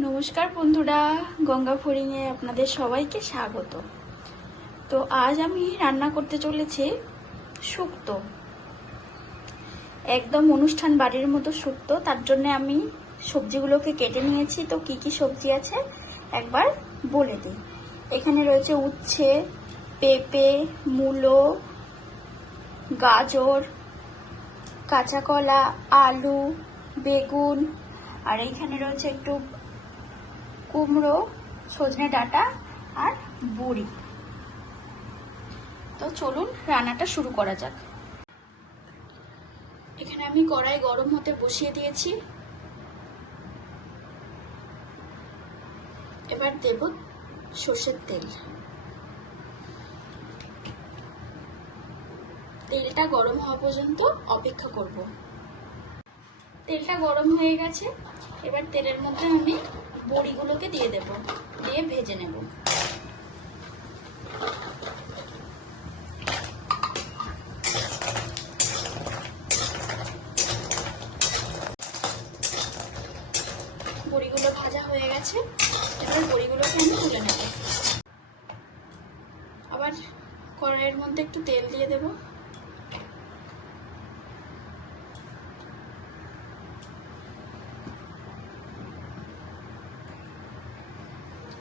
নমস্কার বন্ধুরা, গঙ্গা ফড়িংয়ে আপনাদের সবাইকে স্বাগত। তো আজ আমি রান্না করতে চলেছি শুক্তো, একদম অনুষ্ঠান বাড়ির মতো শুক্তো। তার জন্য আমি সবজিগুলোকে কেটে নিয়েছি। তো কি কি সবজি আছে একবার বলে দিই। এখানে রয়েছে উচ্ছে, পেঁপে, মূলো, গাজর, কাঁচা কলা, আলু, বেগুন, আর এইখানে রয়েছে একটু কুমড়ো, সজনে ডাঁটা আর বড়ি। তো চলুন রান্নাটা শুরু করা যাক। এখানে আমি কড়াই গরম হতে বসিয়ে দিয়েছি। এবার দেব সর্ষের তেল। তেলটা গরম হওয়া পর্যন্ত অপেক্ষা করব। তেলটা গরম হয়ে গেছে। এবার তেলের মধ্যে আমি বড়িগুলোকে দিয়ে দেব, দিয়ে ভেজে নেব। বড়িগুলো ভাজা হয়ে গেছে। এবার বড়িগুলোকে আমি তুলে নেব। আবার কড়াইয়ের মধ্যে একটু তেল দিয়ে দেব।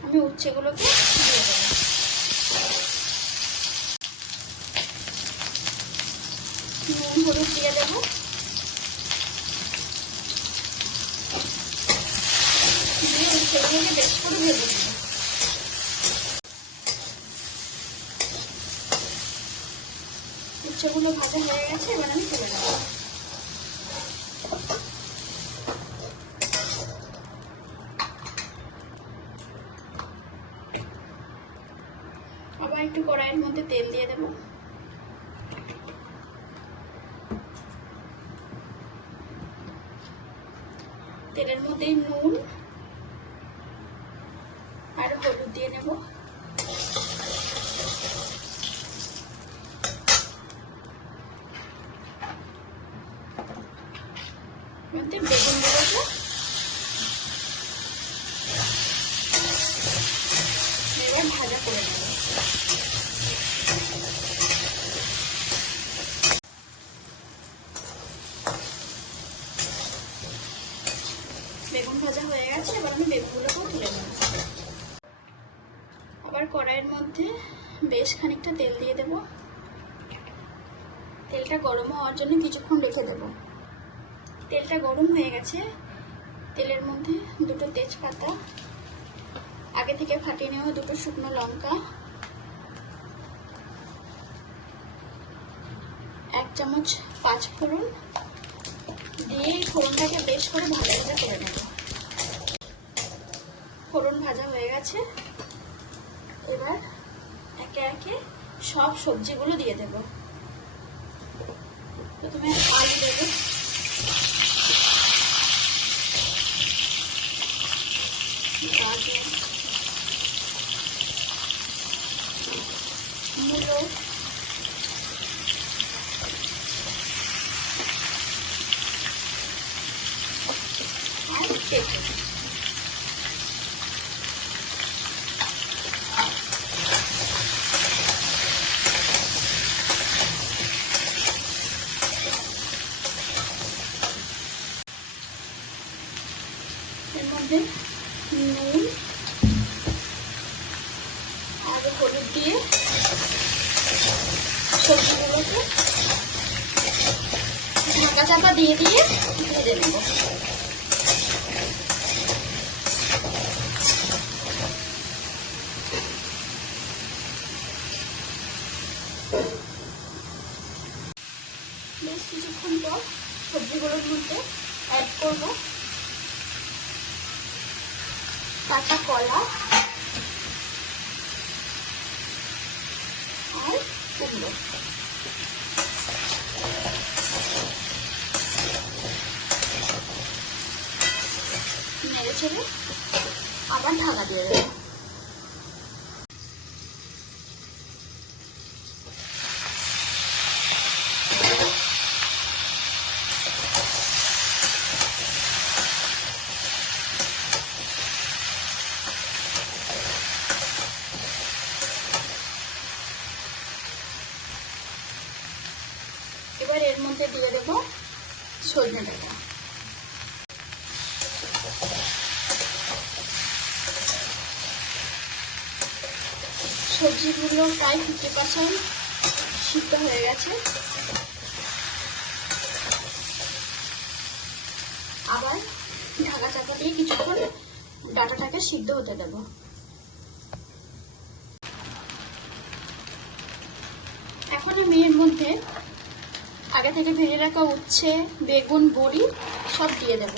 আমি উচ্ছেগুলোকে দিয়ে দেব। নুন হলুদ দিয়ে দেব। দিয়ে উচ্ছেগুলোকে বেশ করে ভেজে দেব। উচ্ছেগুলো ভাজা হয়ে গেছে। এবার আমি তুলে নেব। আবার একটু কড়াইয়ের মধ্যে তেল দিয়ে দেব। তেলের মধ্যে নুন আর হলুদ দিয়ে নেব। মধ্যে বেগুনগুলোকে এবার ভাজা করে নেব। বেগুন ভাজা হয়ে গেছে। এবার আমি বেগুনগুলোকেও তুলে নেব। আবার কড়াইয়ের মধ্যে বেশ খানিকটা তেল দিয়ে দেব। তেলটা গরম হওয়ার জন্য কিছুক্ষণ রেখে দেব। তেলটা গরম হয়ে গেছে। তেলের মধ্যে দুটো তেজপাতা, আগে থেকে ফাটিয়ে নেওয়া দুটো শুকনো লঙ্কা, 1 চামচ 5 ফোড়ন দিয়ে ফোড়নটাকে বেশ করে ভাজা ভাজা করে নেব। ফোড়ন ভাজা হয়ে গেছে। এবার একে একে সব সবজিগুলো দিয়ে দেব। প্রথমে আলু দেব, গাজর, মূলো, আর পেঁপে। এর মধ্যে নুন আর হলুদ দিয়ে সবজিগুলোকে ঢাকা চাপা দিয়ে দিয়ে ভেজে নেব। বেশ কিছুক্ষণ পর সবজিগুলোর মধ্যে অ্যাড করব কাঁচা কলা আর কুমড়ো। নেড়ে চেড়ে আবার ঢাকা দিয়ে দেবো। মধ্যে দিয়ে দেব সজনে ডাঁটা। সবজিগুলো প্রায় 50% সিদ্ধ হয়ে গেছে। আবার ঢাকা চাপা দিয়ে কিছুক্ষণ ডাঁটাটাকে সিদ্ধ হতে দেব। এখন আমি এর মধ্যে আগে থেকে ভেজে রাখা উচ্ছে, বেগুন, বড়ি সব দিয়ে দেব।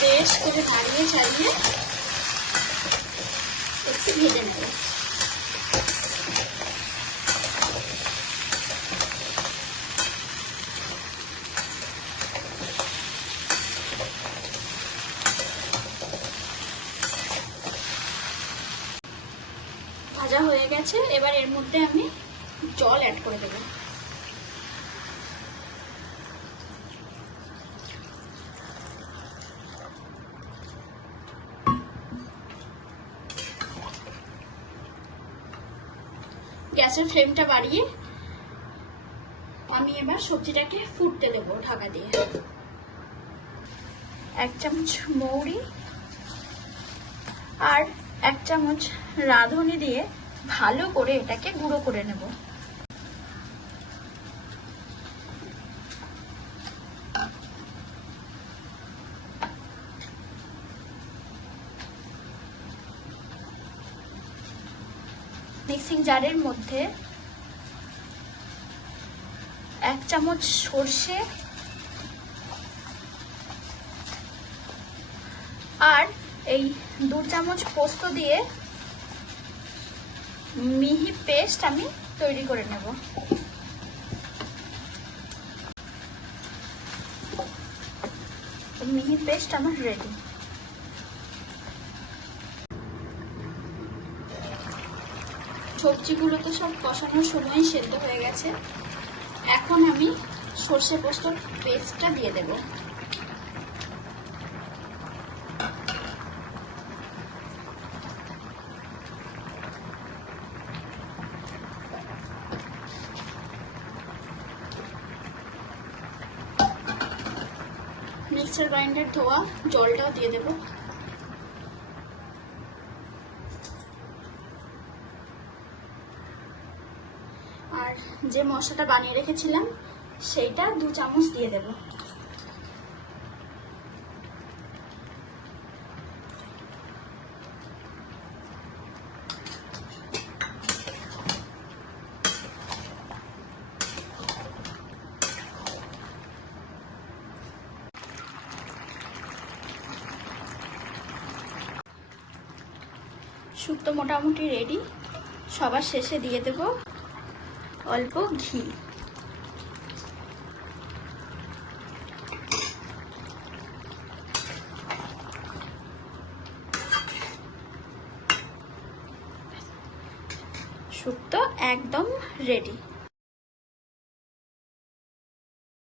বেশ করে নাড়িয়ে চালিয়ে একটু ভেজে নেব। ভাজা হয়ে গেছে, এবার এর মধ্যে আমি জল অ্যাড করে দেব। গ্যাসের ফ্লেমটা বাড়িয়ে আমি এবার সবজিটাকে ফুটতে দেব ঢাকা দিয়ে। 1 চামচ মৌরি আর 1 চামচ রাঁধুনি দিয়ে ভালো করে এটাকে গুঁড়ো করে নেব। মিক্সিং জারের মধ্যে 1 চামচ সর্ষে আর এই 2 চামচ পোস্ত দিয়ে মিহি পেস্ট আমি তৈরি করে নেব। মিহি পেস্ট আমার রেডি। সবজিগুলো তো সব কষানোর সময় সেদ্ধ হয়ে গেছে। এখন আমি সর্ষে পোস্তর পেস্টটা দিয়ে দেব। মিক্সার গ্রাইন্ডার ধোয়া জলটাও দিয়ে দেব। আর যে মশলাটা বানিয়ে রেখেছিলাম সেইটা 2 চামচ দিয়ে দেব। শুক্তো মোটামুটি রেডি। সবার শেষে দিয়ে দেব অল্প ঘি। শুক্তো একদম রেডি।